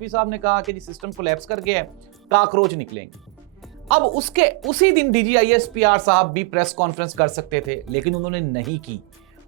नकवी साहब ने कहा कि जी सिस्टम कोलैप्स कर गया है, काकरोच निकलेंगे। अब उसके उसी दिन DGISPR साहब भी प्रेस कॉन्फ्रेंस कर सकते थे, लेकिन उन्होंने नहीं की।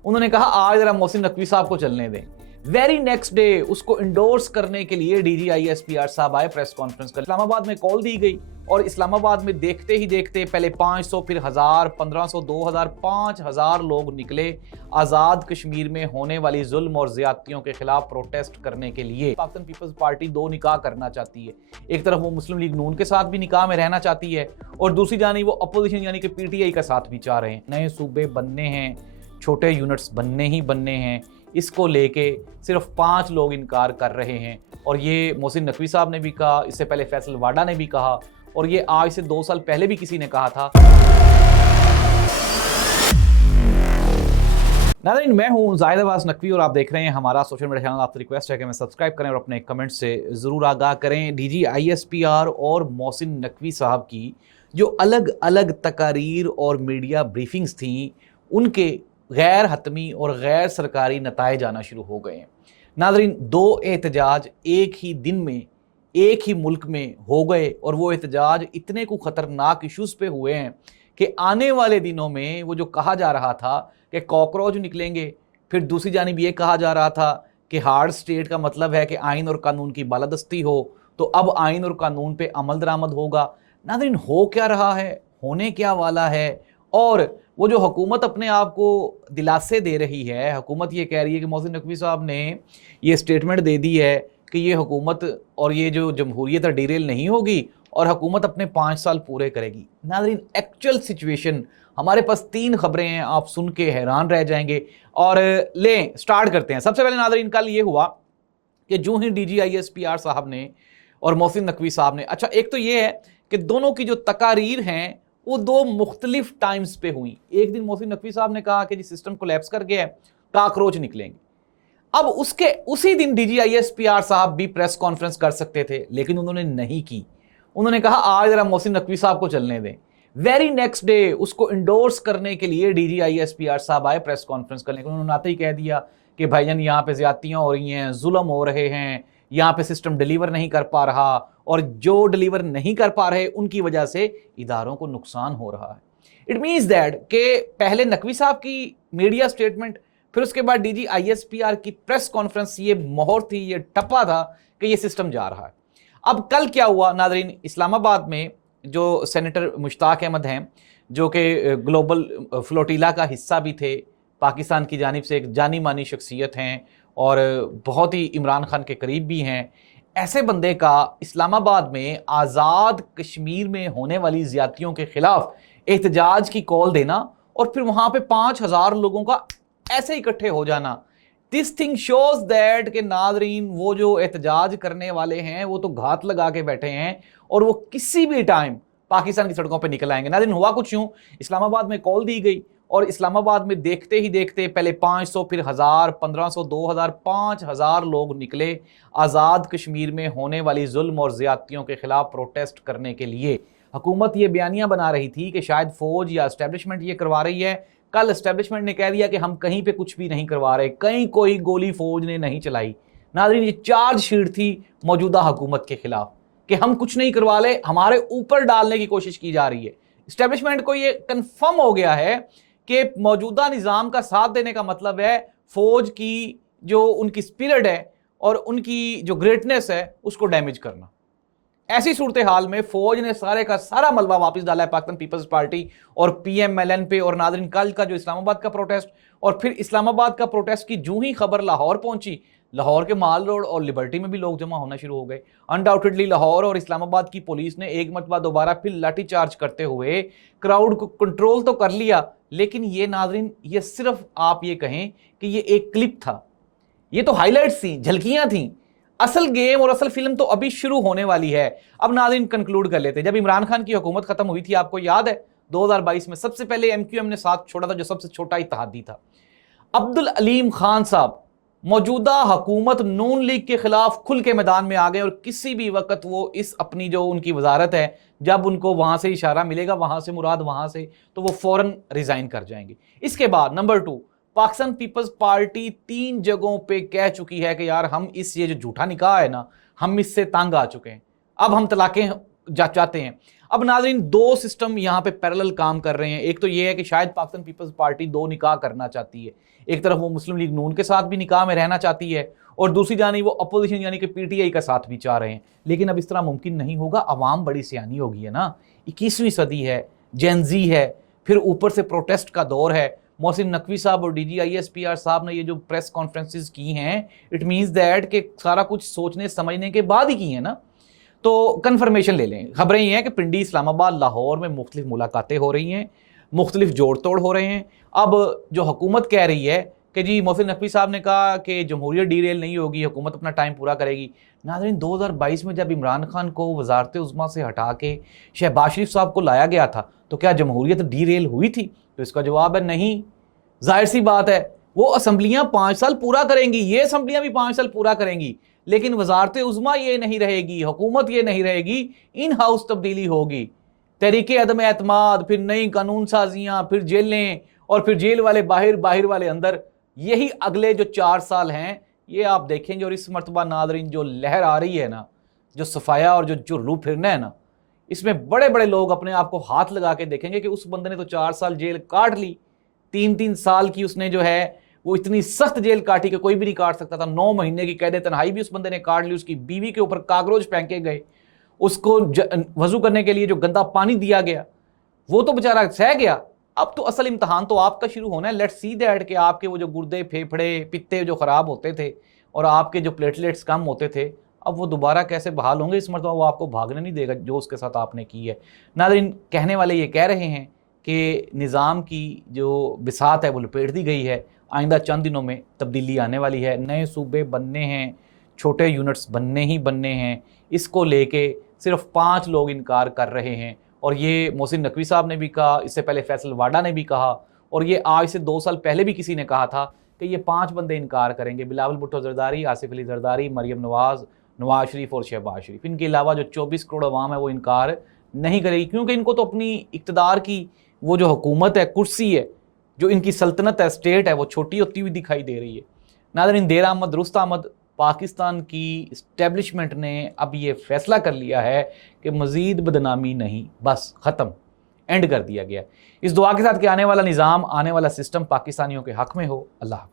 उन्होंने कहा आज जरा मोहसिन नकवी साहब को चलने दें। वेरी नेक्स्ट डे उसको इंडोर्स करने के लिए DGISPR साहब आए प्रेस कॉन्फ्रेंस कर। इस्लामाबाद में कॉल दी गई और इस्लामाबाद में देखते ही देखते पहले 500, फिर 1000, 1500, 2000, 5000 लोग निकले आज़ाद कश्मीर में होने वाली जुल्म और ज्यादतियों के खिलाफ प्रोटेस्ट करने के लिए। पाकिस्तान पीपल्स पार्टी दो निकाह करना चाहती है, एक तरफ वो मुस्लिम लीग नून के साथ भी निकाह में रहना चाहती है और दूसरी जानी वो अपोजिशन यानी कि PTI का साथ भी चाह रहे हैं। नए सूबे बनने हैं, छोटे यूनिट्स बनने ही बनने हैं, इसको लेके सिर्फ 5 लोग इनकार कर रहे हैं और ये मोहसिन नकवी साहब ने भी कहा, इससे पहले फैसल वाडा ने भी कहा और ये आज से 2 साल पहले भी किसी ने कहा था। नाज़रीन, मैं हूं जाहिद अब्बास नकवी और आप देख रहे हैं हमारा सोशल मीडिया चैनल। आपसे रिक्वेस्ट है कि मैं सब्सक्राइब करें और अपने कमेंट्स से ज़रूर आगाह करें। DGISPR और मोहसिन नकवी साहब की जो अलग अलग तकारीर और मीडिया ब्रीफिंग्स थी, उनके गैर हतमी और गैर सरकारी नताइज आना शुरू हो गए हैं। नाज़रीन, 2 एहतजाज एक ही दिन में एक ही मुल्क में हो गए और वो एहतजाज इतने को ख़तरनाक इशूज़ पे हुए हैं कि आने वाले दिनों में वो जो कहा जा रहा था कि कॉकरोच निकलेंगे, फिर दूसरी जानिब ये कहा जा रहा था कि हार्ड स्टेट का मतलब है कि आइन और कानून की बालादस्ती हो, तो अब आइन और कानून पे अमल दरामद होगा। नाज़रीन, हो क्या रहा है, होने क्या वाला है? और वो जो हुकूमत अपने आप को दिलासे दे रही है, हुकूमत ये कह रही है कि मोहसिन नकवी साहब ने ये स्टेटमेंट दे दी है कि ये हुकूमत और ये जो जमहूरियत डिरेल नहीं होगी और हुकूमत अपने 5 साल पूरे करेगी। नाज़रीन, एक्चुअल सिचुएशन हमारे पास 3 खबरें हैं, आप सुन के हैरान रह जाएंगे। और लें स्टार्ट करते हैं। सबसे पहले नाज़रीन, कल ये हुआ कि जो ही DGISPR साहब ने और मोहसिन नकवी साहब ने, अच्छा एक तो ये है कि दोनों की जो तकारीर हैं वो 2 मुख्तलिफ टाइम्स पे हुई। एक दिन मोहसिन नकवी साहब ने कहा कि जी सिस्टम कोलैप्स कर गया है, काकरोच निकलेंगे। अब उसके उसी दिन DGISPR साहब भी प्रेस कॉन्फ्रेंस कर सकते थे, लेकिन उन्होंने नहीं की। उन्होंने कहा आज जरा मोहसिन नकवी साहब को चलने दें। वेरी नेक्स्ट डे उसको इंडोर्स करने के लिए DGISPR साहब आए प्रेस कॉन्फ्रेंस करने के। उन्होंने आते ही कह दिया कि भाईजान यहाँ पे ज्यादतियाँ हो रही हैं, जुल्म हो रहे हैं, यहाँ पे सिस्टम डिलीवर नहीं कर पा रहा और जो डिलीवर नहीं कर पा रहे उनकी वजह से इदारों को नुकसान हो रहा है। इट मीन्स दैट कि पहले नकवी साहब की मीडिया स्टेटमेंट, फिर उसके बाद DGISPR की प्रेस कॉन्फ्रेंस, ये मोहर थी, ये टप्पा था कि ये सिस्टम जा रहा है। अब कल क्या हुआ नाज़रीन, इस्लामाबाद में जो सेनेटर मुश्ताक अहमद हैं, जो कि ग्लोबल फ्लोटीला का हिस्सा भी थे, पाकिस्तान की जानिब से एक जानी मानी शख्सियत हैं और बहुत ही इमरान खान के करीब भी हैं, ऐसे बंदे का इस्लामाबाद में आज़ाद कश्मीर में होने वाली ज़्यादतियों के खिलाफ एहतजाज की कॉल देना और फिर वहाँ पे 5000 लोगों का ऐसे इकट्ठे हो जाना, दिस थिंग शोज दैट कि नाज़रीन वो जो एहतजाज करने वाले हैं वो तो घात लगा के बैठे हैं और वो किसी भी टाइम पाकिस्तान की सड़कों पे निकल आएंगे। नाज़रीन, हुआ कुछ यूं, इस्लामाबाद में कॉल दी गई और इस्लामाबाद में देखते ही देखते पहले 500, फिर 1000, 1500, 2000, 5000 लोग निकले आज़ाद कश्मीर में होने वाली जुल्म और ज़्यादतियों के खिलाफ प्रोटेस्ट करने के लिए। हुकूमत ये बयानियां बना रही थी कि शायद फौज या एस्टेब्लिशमेंट ये करवा रही है। कल एस्टेब्लिशमेंट ने कह दिया कि हम कहीं पे कुछ भी नहीं करवा रहे, कहीं कोई गोली फौज ने नहीं चलाई। नाज़रीन, ये चार्जशीट थी मौजूदा हुकूमत के खिलाफ कि हम कुछ नहीं करवा ले, हमारे ऊपर डालने की कोशिश की जा रही है। एस्टेब्लिशमेंट को ये कंफर्म हो गया है कि मौजूदा निज़ाम का साथ देने का मतलब है फौज की जो उनकी स्पिरिट है और उनकी जो ग्रेटनेस है उसको डैमेज करना। ऐसी सूरत हाल में फौज ने सारे का सारा मलबा वापस डाला है पाकिस्तान पीपल्स पार्टी और PMLN पे। और नाज़रीन, कल का जो इस्लामाबाद का प्रोटेस्ट और फिर इस्लामाबाद का प्रोटेस्ट की जूं ही खबर लाहौर पहुंची, लाहौर के माल रोड और लिबर्टी में भी लोग जमा होना शुरू हो गए। अनडाउटेडली लाहौर और इस्लामाबाद की पुलिस ने एक मरतबा दोबारा फिर लाठीचार्ज करते हुए क्राउड को कंट्रोल तो कर लिया, लेकिन ये नाज़रीन, ये सिर्फ आप ये कहें कि ये एक क्लिप था, ये तो हाईलाइट्स थी, झलकियां थी। असल गेम और असल फिल्म तो अभी शुरू होने वाली है। अब नाज़रीन कंक्लूड कर लेते हैं। जब इमरान खान की हुकूमत खत्म हुई थी, आपको याद है 2022 में सबसे पहले MQM ने साथ छोड़ा था, जो सबसे छोटा इत्तेहादी था। अब्दुल अलीम खान साहब मौजूदा हुकूमत नून लीग के खिलाफ खुल के मैदान में आ गए और किसी भी वक्त वो इस अपनी जो उनकी वजारत है, जब उनको वहां से इशारा मिलेगा, वहां से मुराद वहां से, तो वो फौरन रिजाइन कर जाएंगे। इसके बाद नंबर 2, पाकिस्तान पीपल्स पार्टी 3 जगहों पे कह चुकी है कि यार हम इस ये जो झूठा निकाह है ना, हम इससे तंग आ चुके हैं, अब हम तलाकें चाहते हैं। अब नाज़रीन, दो सिस्टम यहाँ पे पैरेलल काम कर रहे हैं। एक तो ये है कि शायद पाकिस्तान पीपल्स पार्टी दो निकाह करना चाहती है, एक तरफ वो मुस्लिम लीग नून के साथ भी निकाह में रहना चाहती है और दूसरी जानी वो अपोजिशन यानी कि पीटीआई का साथ भी चाह रहे हैं। लेकिन अब इस तरह मुमकिन नहीं होगा, अवाम बड़ी सियानी हो गई है ना, 21वीं सदी है, जेनजी है, फिर ऊपर से प्रोटेस्ट का दौर है। मोहसिन नकवी साहब और DGISPR साहब ने ये जो प्रेस कॉन्फ्रेंसेस की हैं, इट मीन्स दैट कि सारा कुछ सोचने समझने के बाद ही की है ना। तो कन्फर्मेशन ले लें, खबरें ये हैं कि पिंडी, इस्लामाबाद, लाहौर में मुख्तलिफ मुलाकातें हो रही हैं, मुख्तलिफ जोड़ तोड़ हो रहे हैं। अब जो हुकूमत कह रही है कि जी मोहसिन नकवी साहब ने कहा कि जमहूरियत डीरेल नहीं होगी, हुकूमत अपना टाइम पूरा करेगी। नाज़रीन, 2022 में जब इमरान खान को वजारत उज़्मा से हटा के शहबाज शरीफ साहब को लाया गया था, तो क्या जमहूरियत डीरेल हुई थी? तो इसका जवाब है नहीं। जाहिर सी बात है, वो असम्बलियाँ 5 साल पूरा करेंगी, ये असम्बलियाँ भी 5 साल पूरा करेंगी, लेकिन वजारत उज़्मा ये नहीं रहेगी, हुकूमत ये नहीं रहेगी, इन हाउस तब्दीली होगी, तहरीके अदम एतमाद, फिर नई कानून साजियाँ, फिर जेलें, और फिर जेल वाले बाहर, बाहर वाले अंदर। यही अगले जो 4 साल हैं ये आप देखेंगे। और इस मरतबा नाज़रीन जो लहर आ रही है ना, जो सफाया और जो रू फिरना है ना, इसमें बड़े बड़े लोग अपने आप को हाथ लगा के देखेंगे कि उस बंदे ने तो 4 साल जेल काट ली, 3-3 साल की उसने जो है वो इतनी सख्त जेल काटी कि कोई भी नहीं काट सकता था। 9 महीने की कैद तन्हाई भी उस बंदे ने काट ली, उसकी बीवी के ऊपर काकरोच फेंके गए, उसको वजू करने के लिए जो गंदा पानी दिया गया वो तो बेचारा सह गया। अब तो असल इम्तहान तो आपका शुरू होना है। लेट्स सी दैट कि आपके वो जो गुर्दे, फेफड़े, पित्ते जो ख़राब होते थे और आपके जो प्लेटलेट्स कम होते थे, अब वो दोबारा कैसे बहाल होंगे। इस मरतबा वो आपको भागने नहीं देगा जो उसके साथ आपने की है। नाज़रीन, कहने वाले ये कह रहे हैं कि निज़ाम की जो बिसात है वो लपेट दी गई है, आइंदा चंद दिनों में तब्दीली आने वाली है, नए सूबे बनने हैं, छोटे यूनिट्स बनने ही बनने हैं। इसको लेके सिर्फ 5 लोग इनकार कर रहे हैं, और ये मोहसिन नकवी साहब ने भी कहा, इससे पहले फैसल वाडा ने भी कहा, और ये आज से 2 साल पहले भी किसी ने कहा था कि ये 5 बंदे इनकार करेंगे, बिलावल भुट्टो जरदारी, आसिफ अली जरदारी, मरियम नवाज़, नवाज शरीफ और शहबाज शरीफ। इनके अलावा जो 24 करोड़ अवाम है वो इनकार नहीं करेगी, क्योंकि इनको तो अपनी इक़्तिदार की वो जो हुकूमत है, कुर्सी है, जो इनकी सल्तनत है, स्टेट है, वो छोटी होती हुई दिखाई दे रही है। नाज़रीन, देर आमद दुरुस्त आमद, पाकिस्तान की इस्टेब्लिशमेंट ने अब ये फैसला कर लिया है कि मज़ीद बदनामी नहीं, बस ख़त्म, एंड कर दिया गया। इस दुआ के साथ कि आने वाला निज़ाम, आने वाला सिस्टम पाकिस्तानियों के हक़ में हो। अल्लाह हाफ़िज़।